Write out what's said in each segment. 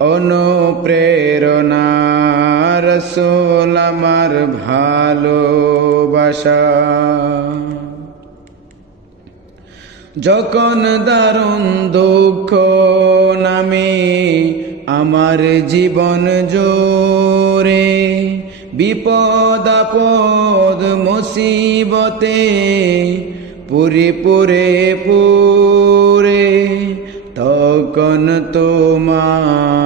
অনুপ্রেরণা রসুল আমার ভালোবাসা। যখন দারুণ দুঃখ নামে আমার জীবন জোরে, বিপদ আপদ মুসিবতে পুরে পুরে পুরে, তখন তোমার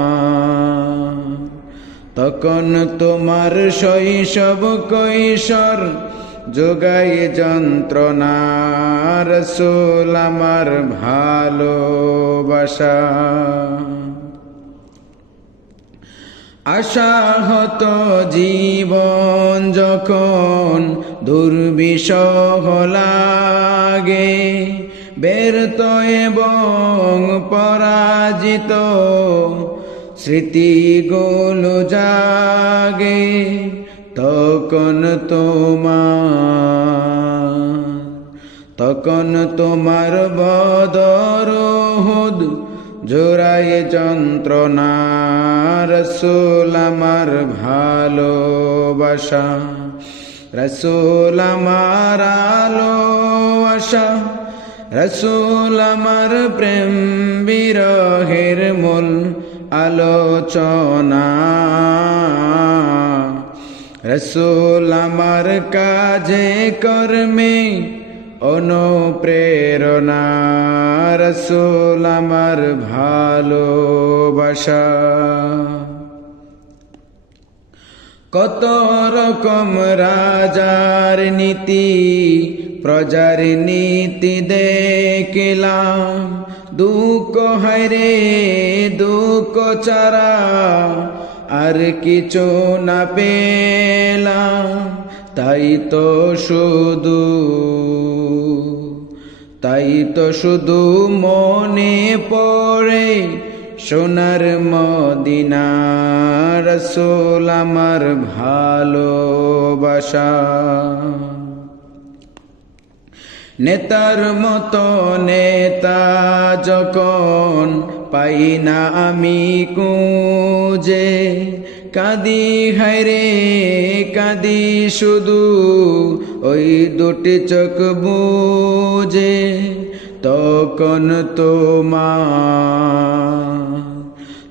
তখন তোমার শৈশব কৈশোর, যোগাই যন্ত্রণা রসুল আমার ভালোবাসা। আশাহত জীবন যখন দুর্বিষহ লাগে, ব্যর্থ এবং পরাজিত স্মৃতিগুলো জাগে তখন তোমার তখন তোমার বদরহুদ জোড়ায় যন্ত্রণা রসুল আমার ভালোবাসা, রসুল আমার আলো আশা রসুল আমার প্রেম বিরহের মূল আলোচনা। রসুল আমার কাজে কর্মে অনুপ্রেরণা। রসুল আমার ভালোবাসা। কত রকম রাজার নীতি, প্রজার নীতি দেখলাম। দুঃখ হায়রে দুঃখ চারা আর কিছু না পেলাম। তাই তো শুধু, তাই তো শুধু মনে পড়ে সোনার মদিনা রসুল আমার ভালোবাসা। নেতার মতো নেতা যখন পাই না আমি কুজে, কাদি হায়রে কাদি শুধু ওই দুটি চোখ বুঝে তখন তোমার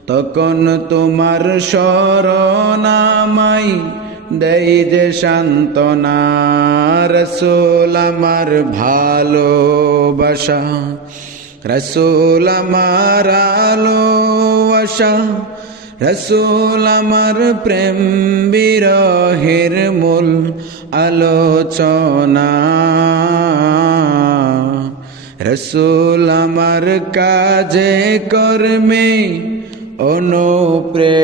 তখন তোমার শরণামাই দেই যে সান্ত্বনা, রসুল আমার ভালোবাসা। রসুল আমার আলো আশা, রসুল আমার প্রেম বিরহের মূল আলোচনা। রসুল আমার কাজে কর্মে অনুপ্রেরণা।